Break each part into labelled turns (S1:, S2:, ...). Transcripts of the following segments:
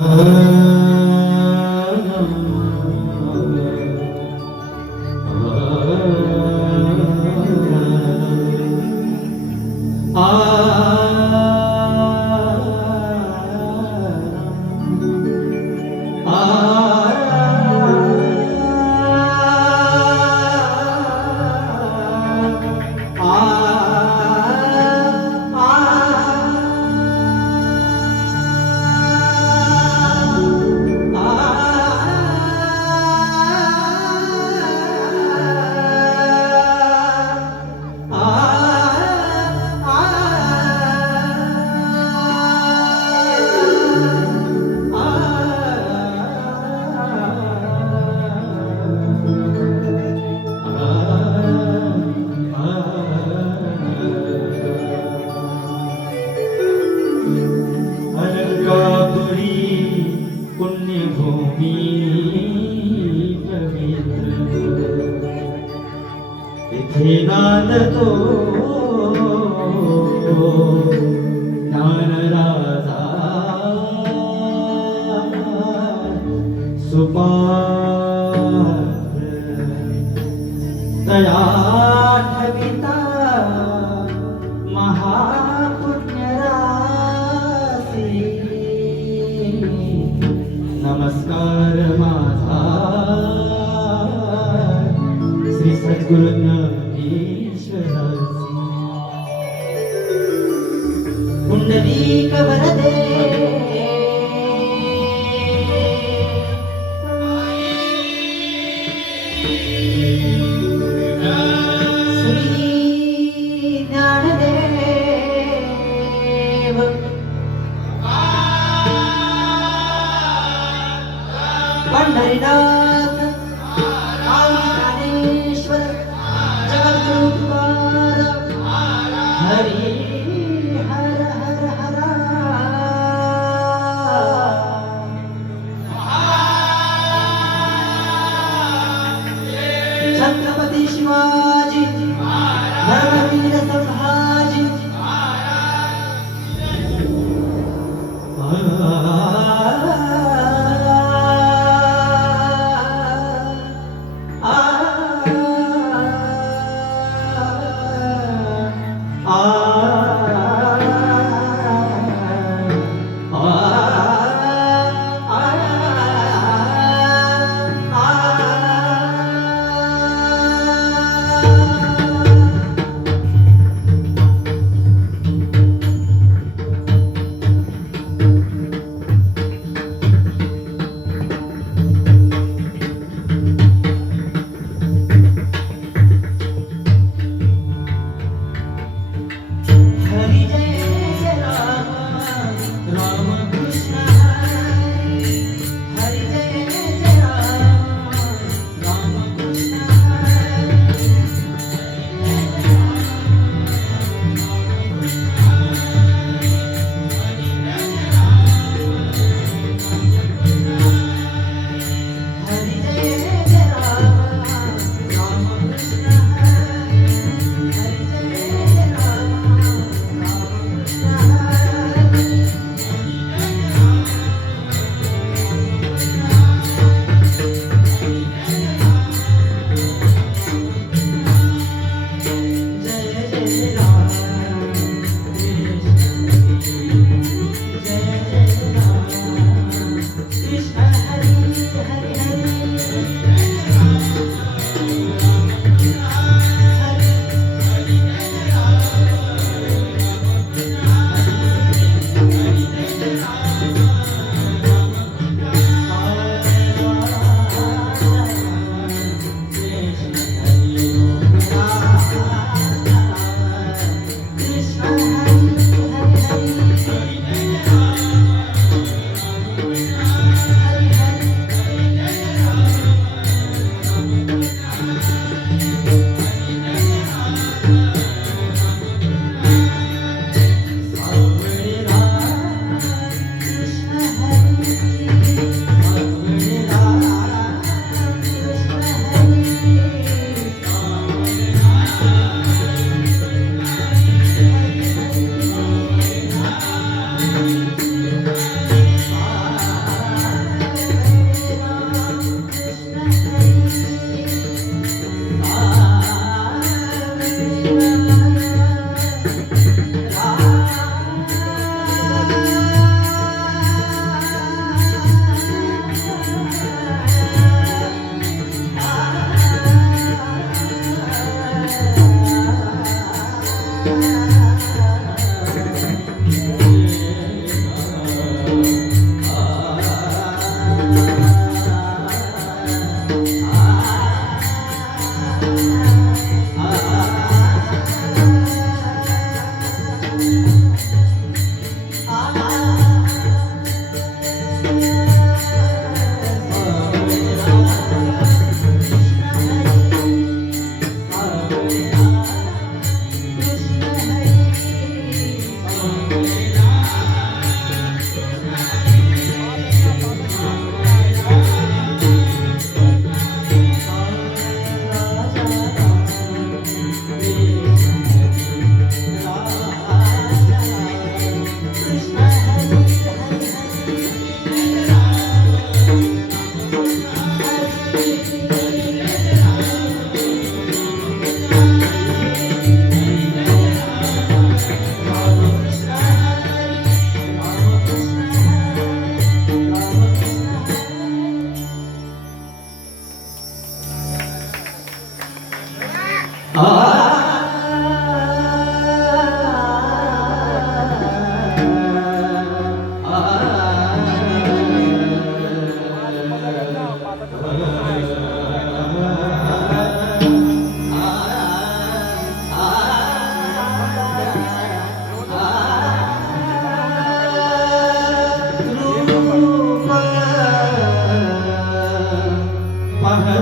S1: 嗯。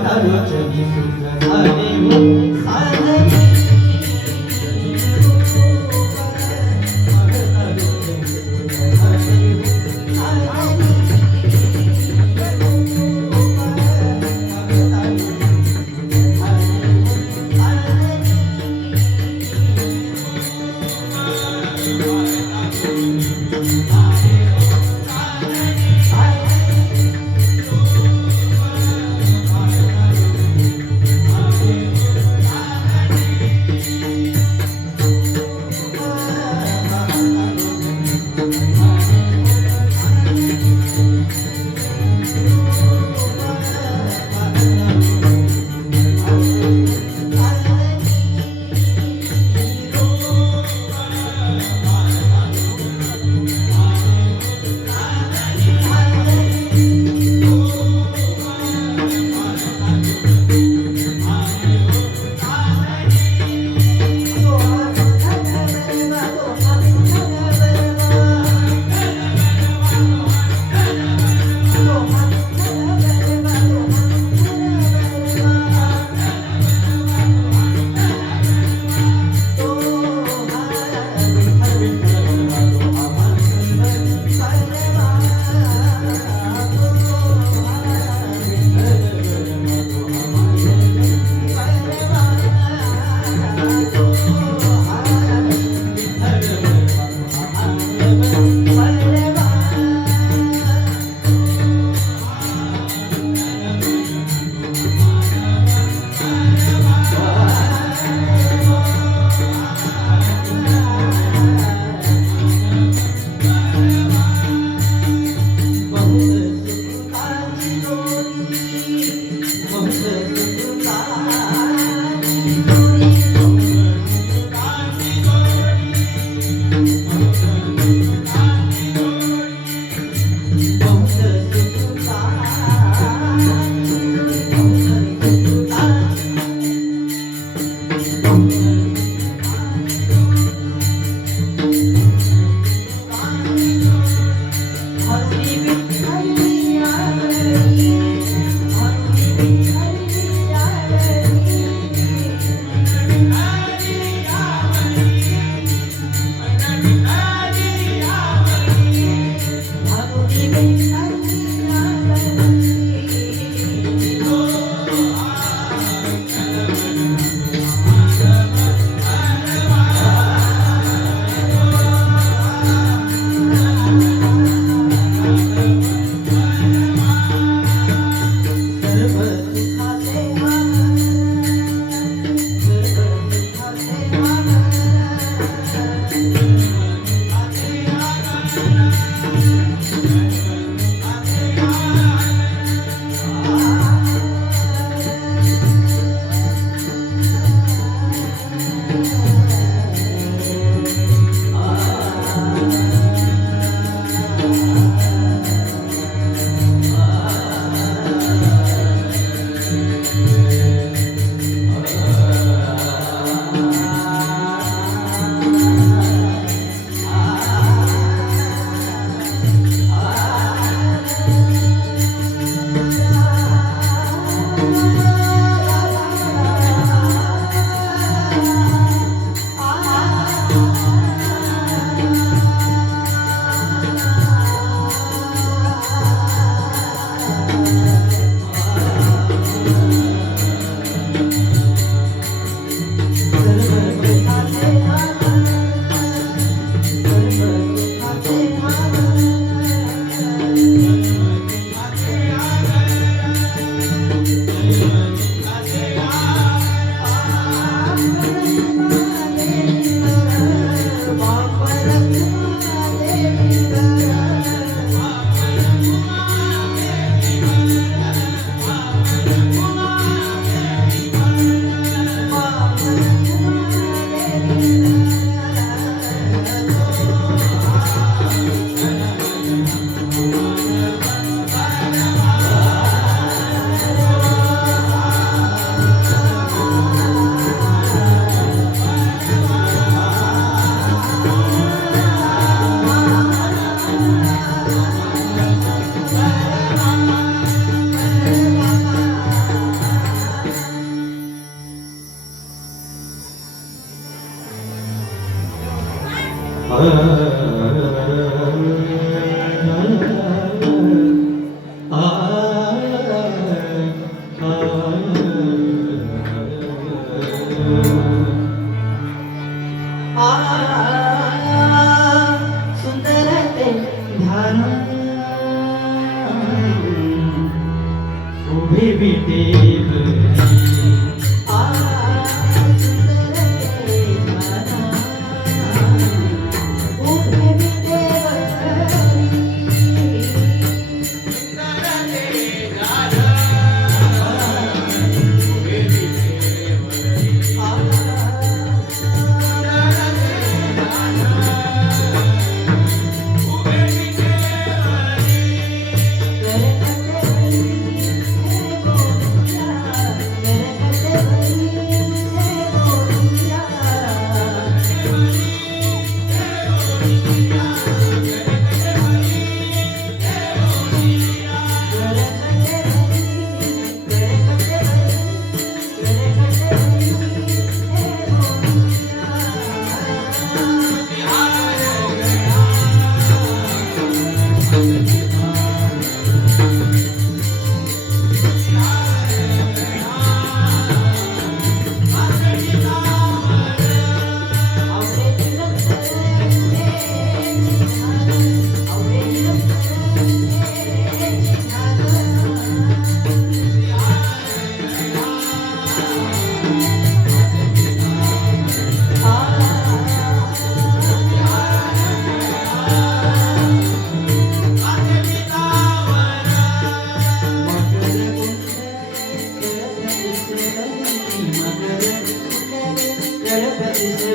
S1: حرجني ثم حرم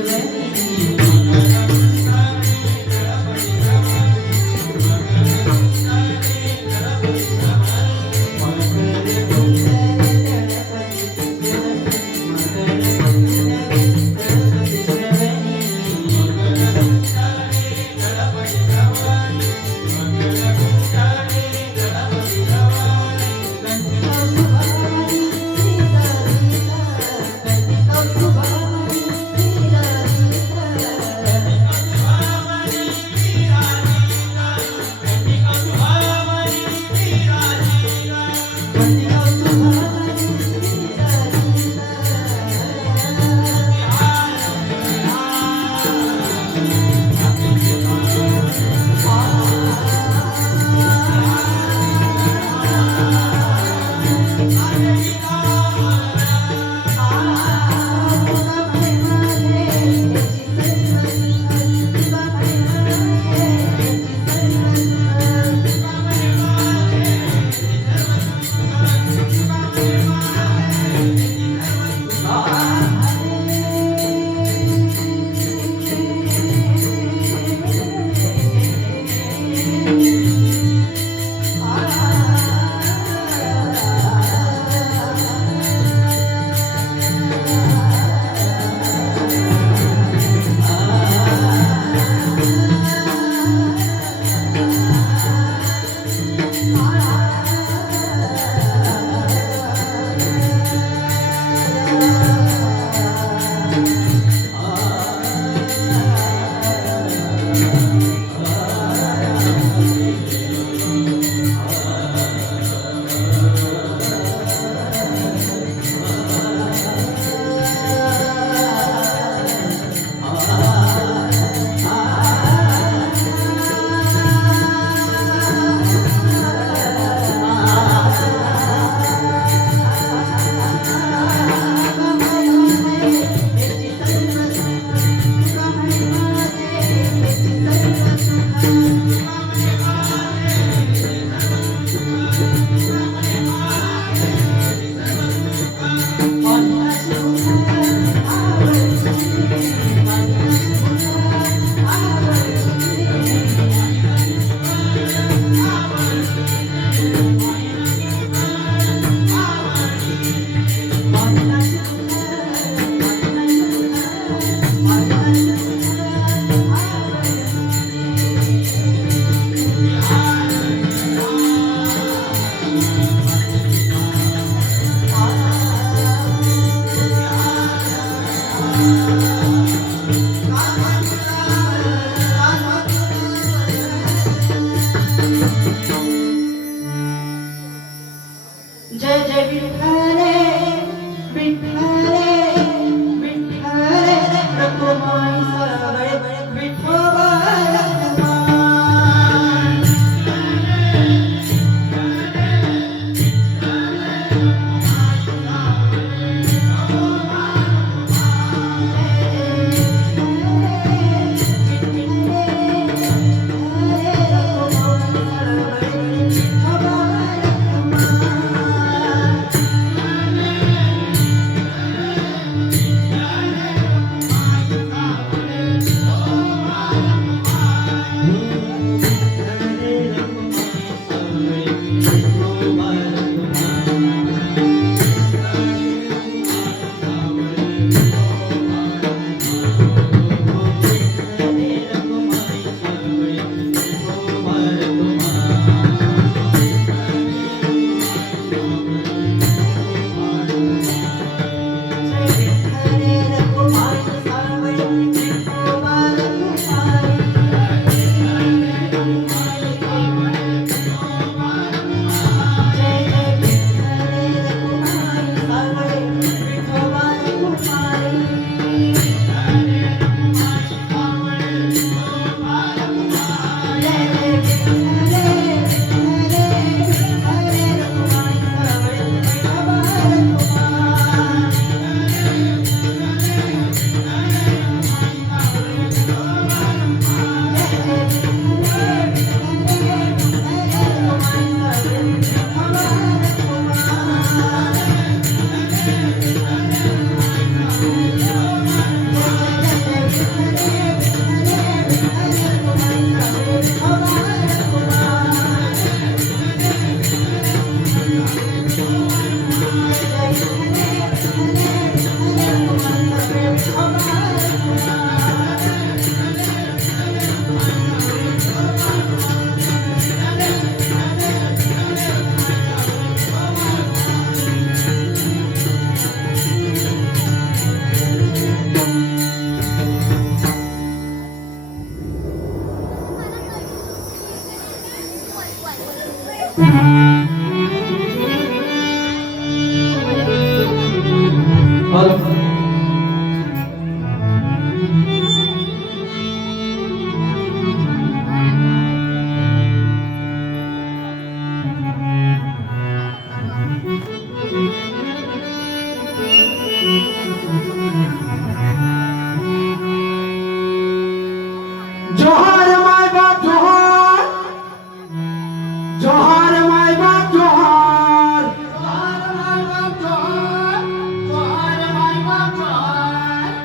S1: Children.